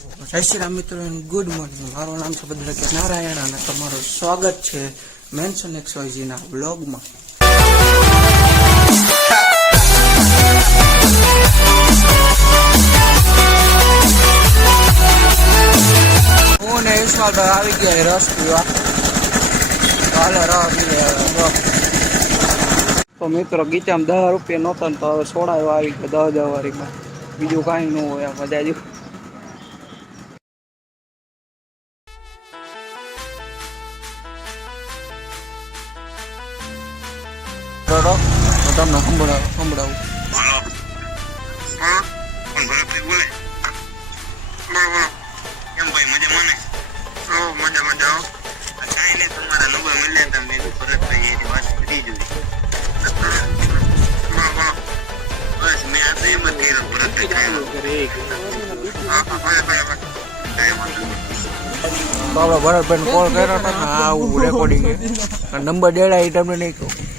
જય શ્રી રામ મિત્રો, good morning. મારું નામ છે ભદ્રકે નારાયણ અને તમારું સ્વાગત છે મેન્શન XYZ ના બ્લોગમાં. હું ને ઈસ્માલભાઈ આવી ગયા રસ પીવા. હાલે રસ પીવા. તો મિત્રો ગીચામાં 10 રૂપિયા નહોતા તો હવે સોડા એવા આવી ગયા 10 વાળીમાં. બીજું કાંઈ ન હોય, મજા જ. તમને સંભળાવું. ભરતભાઈ કોલ કર્યો હતો ને આવું રેકોર્ડિંગ નંબર ડેડા એ તમને નહીં કહું.